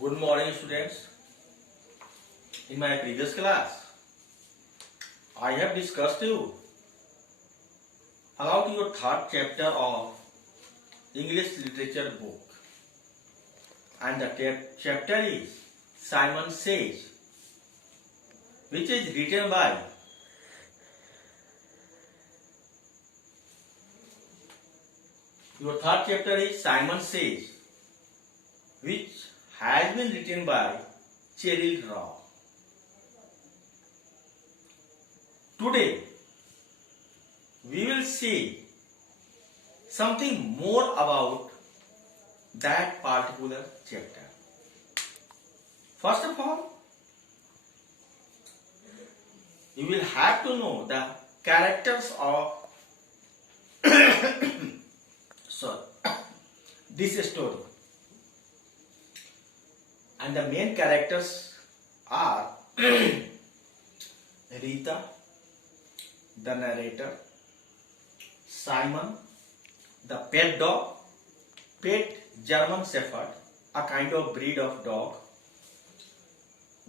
Good morning, students. In my previous class, I have discussed you about your third chapter of English literature book, and the chapter is Simon Says, which is written by your third chapter is Simon Says, which has been written by Cheryl Rao. Today, we will see something more about that particular chapter. First of all, you will have to know the characters of this story. And the main characters are Rita, the narrator, Simon, the pet dog, pet German Shepherd, a kind of breed of dog,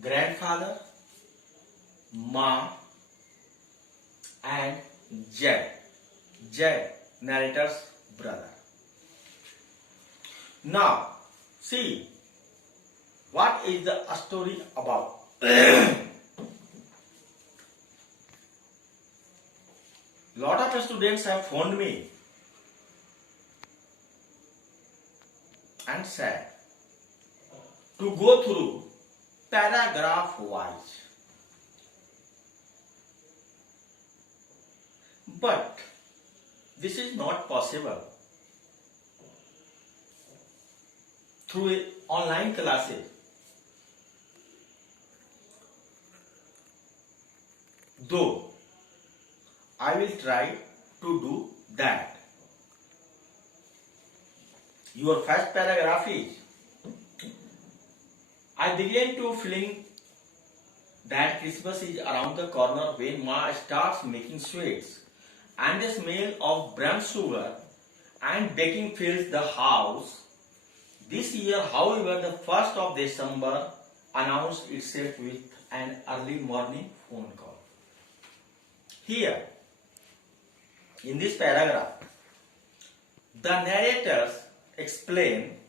grandfather, Ma, and Jed, narrator's brother. Now, see what is the story about. Lot of students have phoned me and said to go through paragraph wise. But this is not possible through online classes. Though I will try to do that. Your first paragraph is, I began to feeling that Christmas is around the corner when Ma starts making sweets and the smell of brown sugar and baking fills the house. This year, however, the 1st of December announced itself with an early morning phone call. Here, in this paragraph, the narrators explain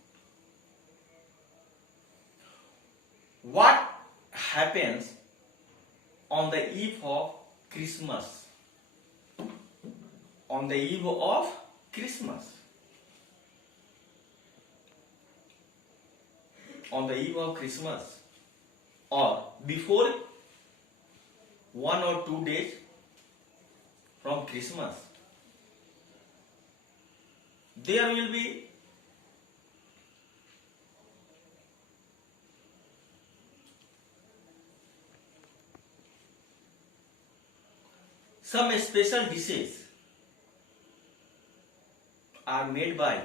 what happens on the eve of Christmas. On the eve of Christmas. On the eve of Christmas, or before 1 or 2 days from Christmas, there will be some special dishes are made by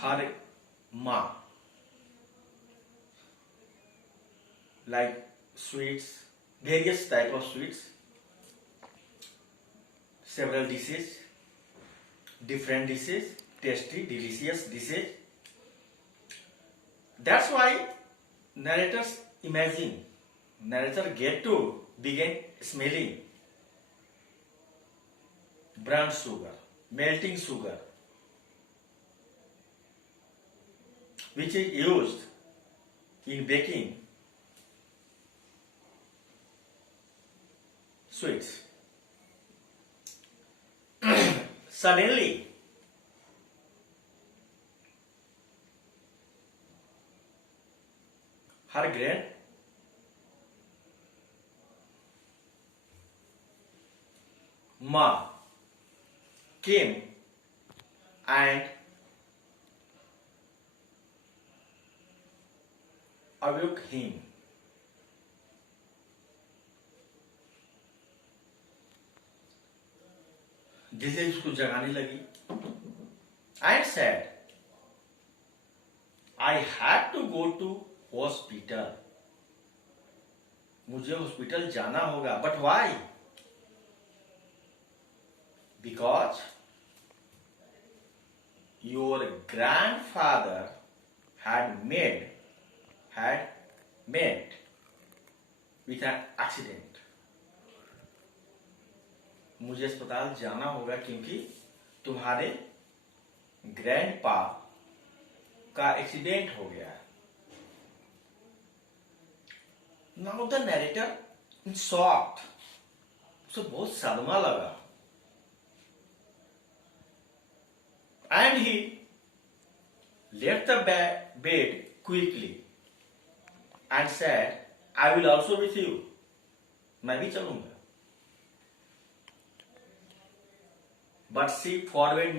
her Ma, like sweets, various type of sweets, several dishes, different dishes, tasty, delicious dishes. That's why narrator get to begin smelling brown sugar, melting sugar, which is used in baking sweets. Suddenly, her grandma came and awoke him. जैसे उसको जगाने लगी and said, I had to go to hospital. मुझे hospital जाना होगा. But why? Because your grandfather had met with an accident. मुझे अस्पताल जाना होगा क्योंकि तुम्हारे ग्रैंडपा का एक्सीडेंट हो गया है. Now the narrator in shocked. उसे बहुत सदमा लगा. And he left the bed quickly and said, I will also with you. मैं भी चलूंगा. But she forbade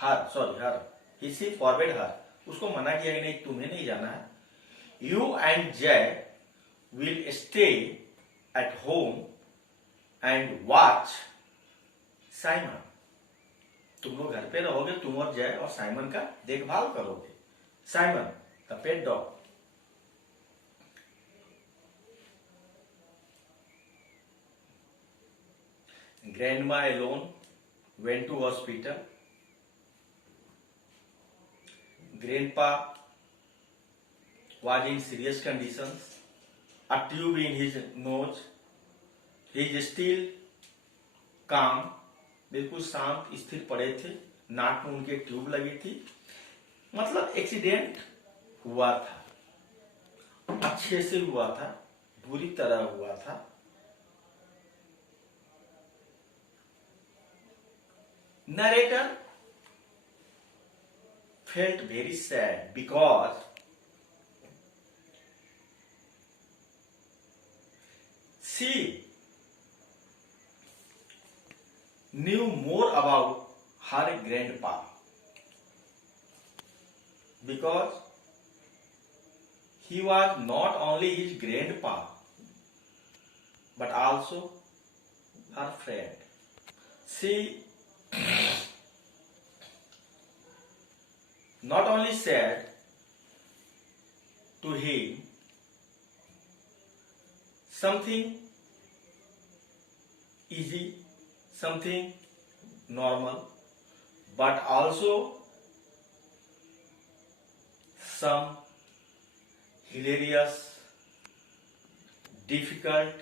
her. She forbade her. उसको मना किया कि नहीं, तुम्हें नहीं जाना है. You and Jay will stay at home and watch Simon. तुम लोग घर पे रहोगे, तुम और जय और साइमन का देखभाल करोगे. Simon the pet dog. Grandma alone went to hospital. Grandpa was in serious conditions. A tube in his nose. He is still calm. बिल्कुल शांत स्थिर पड़े थे. नाक में उनके ट्यूब लगी थी. मतलब एक्सीडेंट हुआ था, अच्छे से हुआ था, बुरी तरह हुआ था. Narrator felt very sad because she knew more about her grandpa, because he was not only his grandpa but also her friend. She not only said to him something easy, something normal, but also some hilarious, difficult,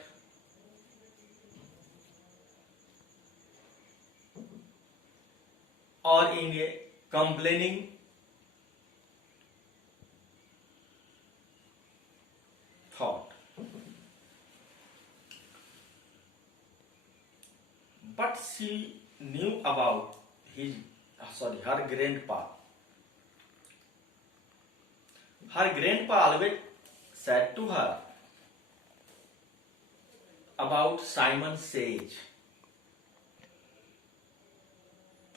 or in a complaining thought. But she knew about her grandpa. Her grandpa always said to her about Simon Sage.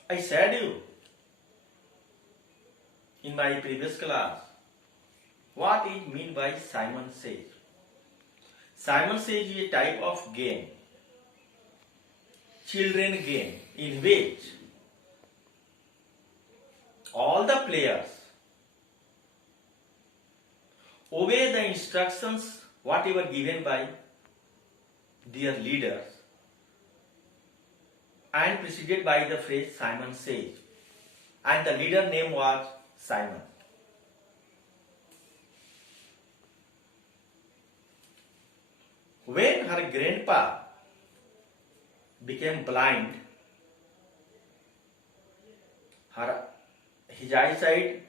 I said you in my previous class what it mean by Simon Sage. Simon Sage is a type of game, children game, in which all the players obey the instructions whatever given by their leaders and preceded by the phrase Simon Sage, and the leader name was Simon. When her grandpa became blind, his eyesight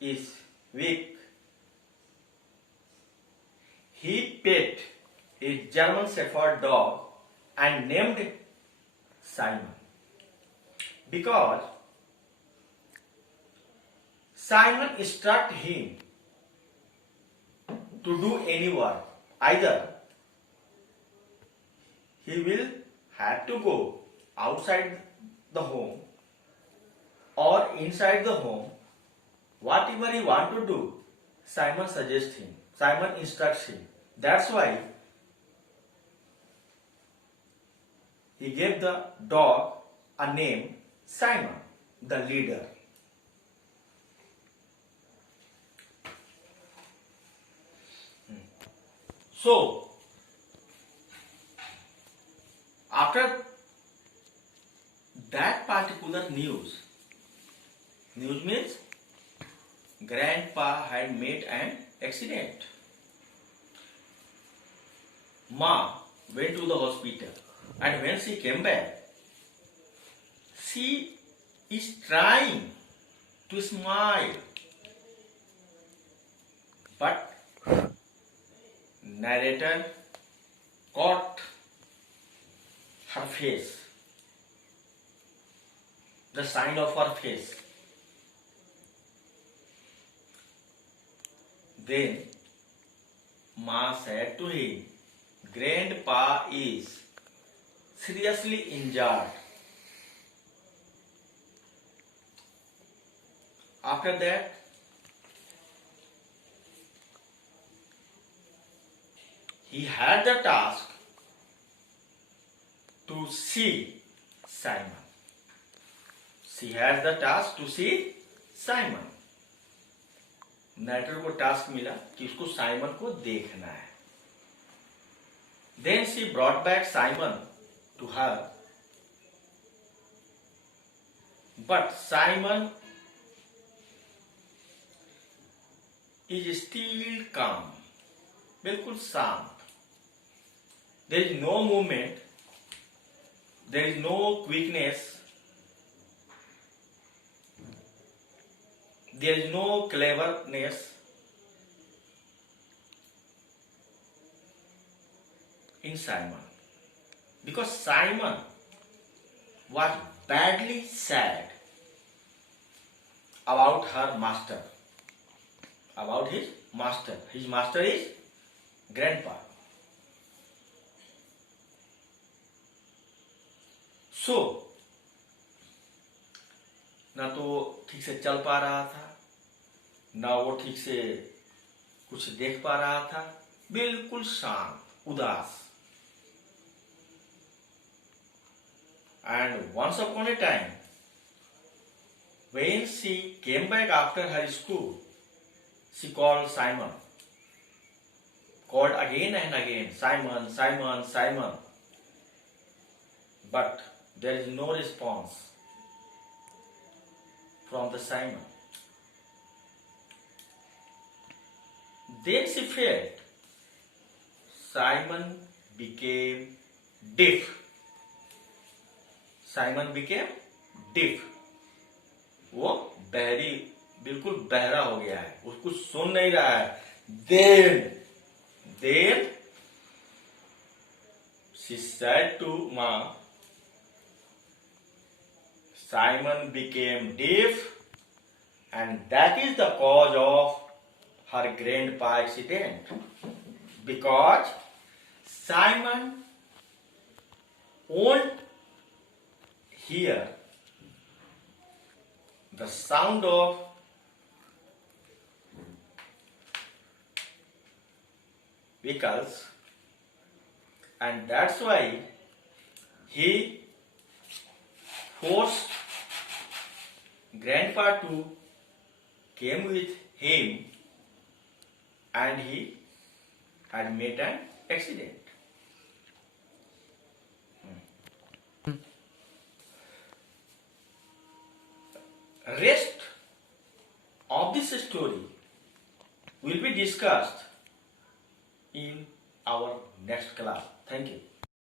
is weak. He pet a German Shepherd dog and named Simon because Simon instructed him to do any work. Either he will have to go outside the home or inside the home. Whatever he want to do, Simon suggests him. Simon instructs him. That's why he gave the dog a name, Simon, the leader. So, after that particular news. News means grandpa had made an accident. Ma went to the hospital, and when she came back, she is trying to smile, but narrator caught her face, the sign of her face. Then Ma said to him, Grandpa is seriously injured. After that, he had the task to see Simon. She has the task to see Simon. नैटर को task मिला कि उसको Simon को देखना है. Then she brought back Simon to her, but Simon is still calm, बिल्कुल शांत. There is no movement, there is no quickness, there is no cleverness. In Simon, because Simon was badly sad about her master, about his master. His master is grandpa. So, ना तो ठीक से चल पा रहा था, ना वो ठीक से कुछ देख पा रहा था, बिल्कुल शांत, उदास. And once upon a time, when she came back after her school, she called Simon. Called again and again, Simon, Simon, Simon. But there is no response from the Simon. Then she felt Simon became deaf. Simon became deaf. वो बहरी, बिल्कुल बहरा हो गया है, उसको सुन नहीं रहा है. Then she said to Ma, Simon became deaf, and that is the cause of her grandpa accident. Because Simon won't hear the sound of vehicles, and that's why he forced grandpa to came with him, and he had made an accident. Rest of this story will be discussed in our next class. Thank you.